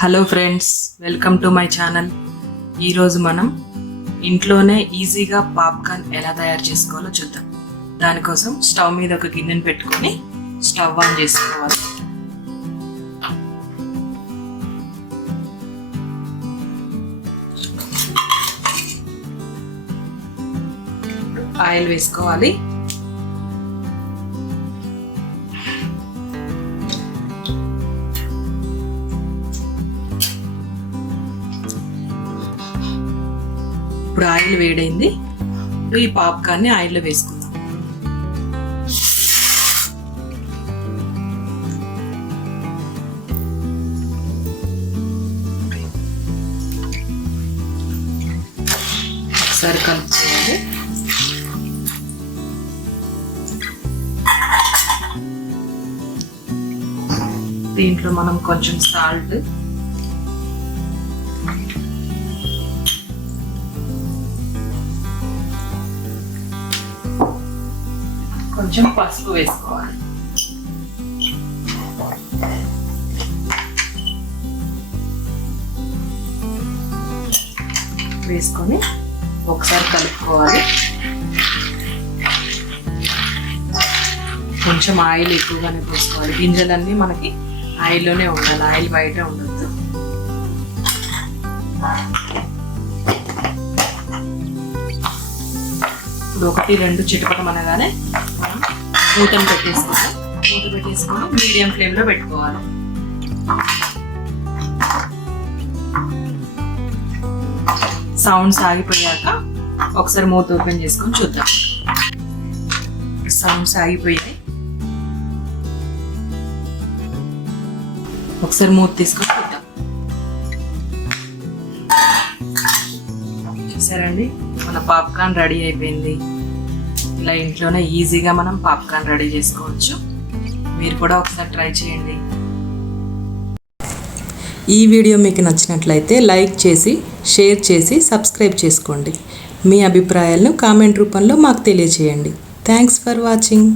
Hello friends, welcome to my channel. ఈరోజు మనం ఇంట్లోనే ఈజీగా పాప్కార్న్ ఎలా తయారు చేసుకోవాలో చూద్దాం. దానికోసం స్టవ్ మీద ఒక గిన్నెను పెట్టుకొని స్టవ్ ఆన్ చేసుకోవాలి. ఆయిల్ వేసుకోవాలి. ఇప్పుడు ఆయిల్ వేడైంది. ఇప్పుడు ఈ పాప్కార్న్ని ఆయిల్లో వేసుకుందాం. ఒకసారి కలుపుకోవాలి. దీంట్లో మనం కొంచెం సాల్ట్, కొంచెం పసుపు వేసుకోవాలి. వేసుకొని ఒకసారి కలుపుకోవాలి. కొంచెం ఆయిల్ ఎక్కువగానే పోసుకోవాలి. గింజలన్నీ మనకి ఆయిల్లోనే ఉండాలి, ఆయిల్ బయట ఉండద్దు. ఇప్పుడు 1-2 చిటపటం అనగానే మనం మూతను పెట్టేసుకోవాలి. మూత పెట్టేసుకొని మీడియం ఫ్లేమ్లో పెట్టుకోవాలి. సౌండ్స్ ఆగిపోయాక ఒకసారి మూత ఓపెన్ చేసుకొని చూద్దాం. సౌండ్స్ ఆగిపోయాయి. ఒకసారి మూత తీసుకొని చూద్దాం. చూసారండి, మన పాప్కార్న్ రెడీ అయిపోయింది. ఇలా ఇంట్లోనే ఈజీగా మనం పాప్కార్న్ రెడీ చేసుకోవచ్చు. మీరు కూడా ఒకసారి ట్రై చేయండి. ఈ వీడియో మీకు నచ్చినట్లయితే లైక్ చేసి, షేర్ చేసి, సబ్స్క్రైబ్ చేసుకోండి. మీ అభిప్రాయాలను కామెంట్ రూపంలో మాకు తెలియజేయండి. Thanks for watching.